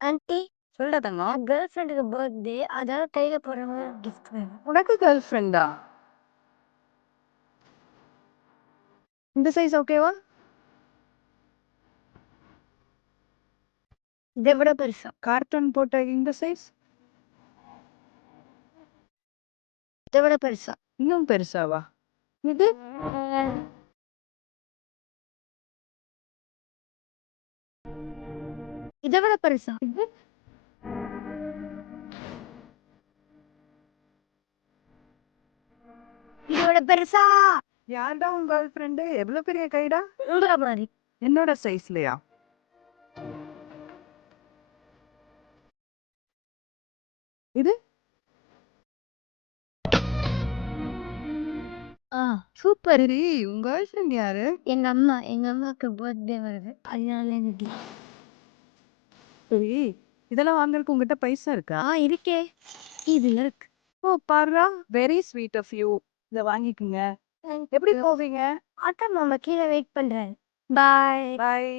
Anti, சொல்டா தங்கம். என் girl ஃப்ரெண்டுக்கு birthday. அதான் கையில போடுற மாதிரி கிஃப்ட் வேணும். உனக்கு கேர்ள் ஃப்ரெண்டா? இந்த சைஸ் ஓகேவா? இதை விட பெருசா? கார்ட்டூன் போட்ட இந்த சைஸ்? இதை விட பெருசா? இன்னும் பெருசாவா? இது இதை விட பெருசா? இது இதை விட பெருசா? யார்டா உன் கேர்ள் ஃப்ரெண்டு? எவ்வளவு பெரிய கைடா? உங்கள மாதிரி. என்னோட சைஸ்லயா? இது சூப்பர். சரி, உன் கேர்ள் ஃப்ரெண்ட் யாரு? எங்க அம்மாவுக்கு பர்த்டே வருது, அதனால எனக்கு சரி, இதெல்லாம் வாங்குறதுக்கு உங்ககிட்ட பைசா இருக்கா? இருக்கே. இதுல இருக்கு. ஓ பாருடா, வெரி ஸ்வீட் ஆஃப் யூ. இதை வாங்கிக்குங்க. எப்படி போவீங்க? அக்கா மாமா கீழே வெயிட் பண்றேன். பாய். பாய்.